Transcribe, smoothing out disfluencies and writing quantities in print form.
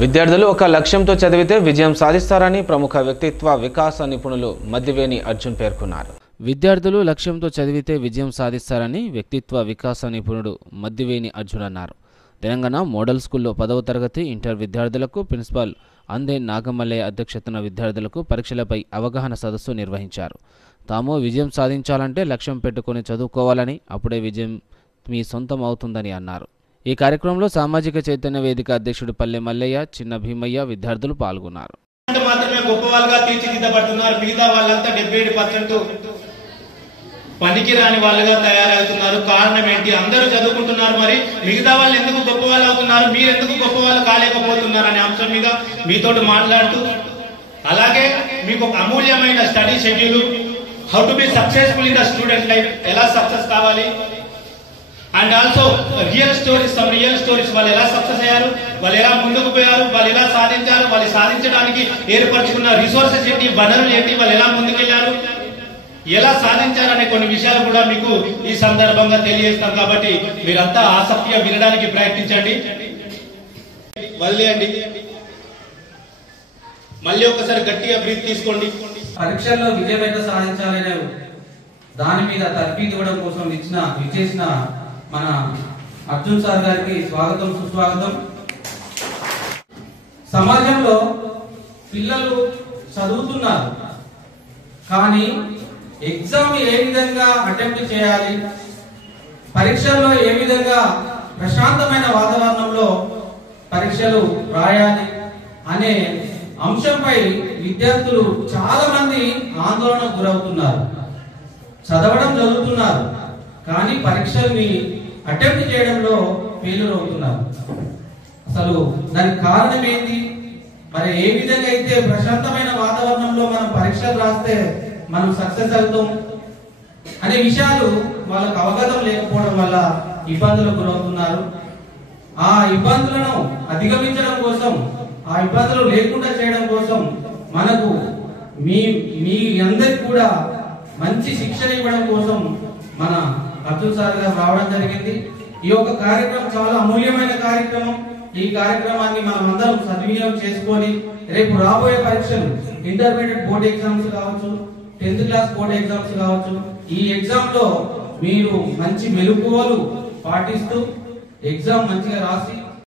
విద్యార్థులు ఒక లక్ష్యంతో చదివితే విజయం సాధిస్తారని ప్రముఖ వ్యక్తిత్వ వికాస నిపుణులు మద్దివేని అర్జున్ పేర్కొన్నారు. విద్యార్థులు లక్ష్యంతో చదివితే విజయం సాధిస్తారని వ్యక్తిత్వ వికాస నిపుణుడు మద్దివేని అర్జున్ అన్నారు. తెలంగాణ మోడల్ స్కూల్లో 10వ తరగతి ఇంటర్ విద్యార్థులకు ప్రిన్సిపాల్ అందే నాగమల్లయ్య అధ్యక్షతన విద్యార్థులకు పరీక్షలపై అవగాహన సదస్సు నిర్వహించారు. తాము విజయం సాధించాలంటే లక్ష్యం పెట్టుకుని చదువుకోవాలని, అప్పుడే విజయం మీ సొంతం అవుతుందని అన్నారు. ఈ కార్యక్రమంలో సామాజిక చైతన్య వేదిక అధ్యక్షుడు పల్లె మల్లయ్య, చిన్న భీమయ్య విద్యార్థులు పాల్గొన్నారు. మాత్రమే గొప్ప వాళ్ళుగా తీర్చిదిద్దబడుతున్నారు. మిగతా వాళ్ళంతా 77% పనికి రాని వాళ్ళుగా తయారవుతున్నారు. కారణం ఏంటి? అందరూ చదువుకుంటున్నారు, మరి మిగతా వాళ్ళు ఎందుకు గొప్ప వాళ్ళు అవుతున్నారు, మీరు ఎందుకు గొప్ప వాళ్ళు కాలేకపోతున్నారు అనే అంశం మీద మీతో మాట్లాడుతూ, అలాగే మీకు ఒక అమూల్యమైన study schedule, how to be successful in the student life, ఎలా సక్సెస్ కావాలి, అండ్ ఆల్సో రియల్ స్టోరీస్ వాళ్ళు ఎలా సక్సెస్ అయ్యారు, వాళ్ళు ఎలా ముందుకు పోయారు, వాళ్ళు ఎలా సాధించారు, వాళ్ళు సాధించడానికి ఏర్పరచుకున్న రిసోర్సెస్ ఏంటి, వనరులు ఏంటి, వాళ్ళు ఎలా ముందుకెళ్లారు, ఎలా సాధించారనే కొన్ని విషయాలు కూడా మీకు ఈ సందర్భంగా తెలియజేస్తాం. కాబట్టి మీరంతా ఆసక్తిగా వినడానికి ప్రయత్నించండి. మళ్ళీ ఒకసారి గట్టిగా బ్రీత్ తీసుకోండి. పరీక్షల్లో విజయం ఎట్లా సాధించాలనే దాని మీద తర్ఫీదు ఇవ్వడం కోసం విచ్చేసిన మన అర్జున్ సార్ గారికి స్వాగతం, సుస్వాగతం. సమాజంలో పిల్లలు చదువుతున్నారు, కానీ ఎగ్జామ్ ఏ విధంగా అటెంప్ట్ చేయాలి, పరీక్షల్లో ఏ విధంగా ప్రశాంతమైన వాతావరణంలో పరీక్షలు రాయాలి అనే అంశంపై విద్యార్థులు చాలా మంది ఆందోళనకు గురవుతున్నారు. చదవడం చదువుతున్నారు, కానీ పరీక్షల్ని అటెంప్ట్ చేయడంలో ఫెయిల్యూర్ అవుతున్నారు. అసలు దానికి కారణం ఏంటి? మరి ఏ విధంగా అయితే ప్రశాంతమైన వాతావరణంలో మనం పరీక్షలు రాస్తే మనం సక్సెస్ అవుతాం అనే విషయాలు వాళ్ళకు అవగతం లేకపోవడం వల్ల ఇబ్బందులకు గురవుతున్నారు. ఆ ఇబ్బందులను అధిగమించడం కోసం, ఆ ఇబ్బందులు లేకుండా చేయడం కోసం మనకు మీ అందరికి కూడా మంచి శిక్షణ ఇవ్వడం కోసం మన అర్జున్ సార్ గారు రావడం జరిగింది. ఈ యొక్క కార్యక్రమం చాలా అమూల్యమైన కార్యక్రమం. ఈ కార్యక్రమాన్ని మనం అందరం సద్వినియోగం చేసుకొని రేపు రాబోయే పరీక్షలు, ఇంటర్మీడియట్ బోర్డ్ ఎగ్జామ్స్ కావచ్చు, 10th క్లాస్ బోర్డ్ ఎగ్జామ్స్ కావచ్చు, ఈ ఎగ్జామ్ లో మీరు మంచి మెలకువలు పాటిస్తూ ఎగ్జామ్ మంచిగా రాసి